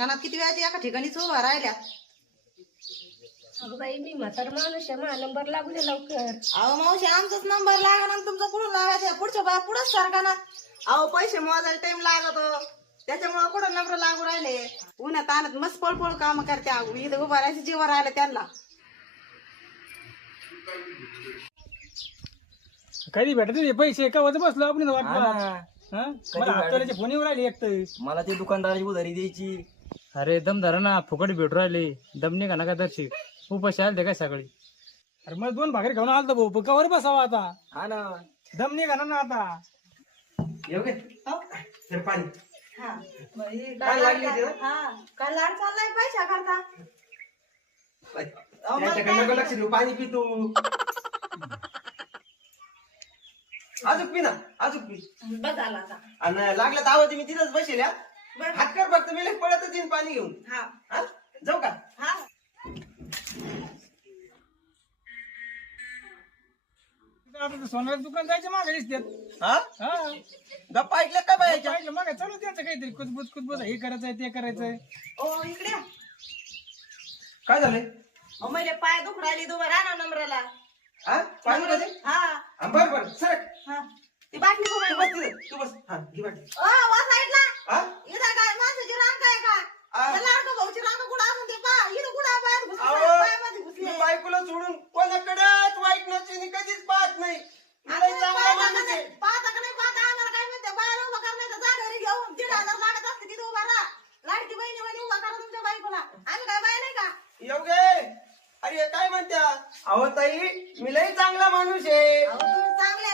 कानात किती वेळाची एका ठिकाणीच उभा राहिल्या? अगं बाई मी म्हातार माणूस आहे मा नंबर लागू दे लवकर. अहो मावशी आमचाच नंबर लागा ना तुमचा कुठून लागायचा? पुढच्या बा पुढंच सारखा ना. अहो पैसे मोजायला टाइम लागतो. त्याच्यामुळे कुठं नंबर लागू राहिले? उन्हात आणत मस्त पळपळ काम करते अहो. इथं उभा राहायचं जीवा राहिलं त्यांना. कधी भेटत नाही पैसे का वाजत बसलो आपण हा वाटलं. हा? मला? हप्त्याचे फोन येऊन राहिले एक तर. मला ते दुकानदाराची उधारी द्यायची. अरे दम धरा ना फुकट भेटू राहिले. दम नाही का ना का दर्शी उपाशी आले ते काय सकाळी? अरे मग दोन भाकरी खाऊन आलतो भाऊ पण कवर बसावा आता? हा ना. दम नाही का ना आता. येऊ हो? पाणी. हा. काय काय लागली लाड- होती ना? हा. काय लाड चाललाय पैसा करता? अहो, मला त्याच्याकडे काय- नको लक्ष देऊ पाणी पितो अजून पी ना अजून पी. बस झाला आता. आणि लागलं तर आवाज मी तिथंच बसेल हा? बरं. हात कर फक्त मी पडतच येईन पाणी घेऊन. हा. हा? जाऊ का? हा. आता ते सोन्याचं दुकान जायचे मागे दिसतात हा? हा. गप्पा ऐकल्या काय बायाच्या पाहिजे मागे चालू त्यांचं काहीतरी. कुचबुच कुचबुच हे करायचंय ते करायचंय. ओ इकडे. या. काय झालंय? अहो, मैले पाय दुख राहिली तू राहा ना नम्रला. हा? पाणी मध्ये हा. हा, बर बर. सरक. हा. ती बाटली तू बस तिथं तू बस. हा घे बाटली. ओ वा साईडला हा इथं काय माणसाची रांग काय का आ. त्या लाडकं भाऊची रांग कुठं असून ते पा इथं कुठं आहे पायात घुसली अहो, पायामध्ये घुसली मी बायकोला सोडून कोणाकडेच वाईट नसते कधीच पाहत नाही मी लय चांगला माणूस आहे. पाहता का नाही पाहता आम्हाला काय म्हणते बाहेर उभा करण्याचं जा घरी घेऊन दीड हजार लागत असते तिथे उभा राहा लाडकी बहिणी बहिणी उभा करा तुमच्या बायकोला आम्ही काय बाय नाही का येऊ गे अरे काय म्हणत्या अहो ताई मी लय चांगला माणूस आहे. अहो, तुम्ही चांगले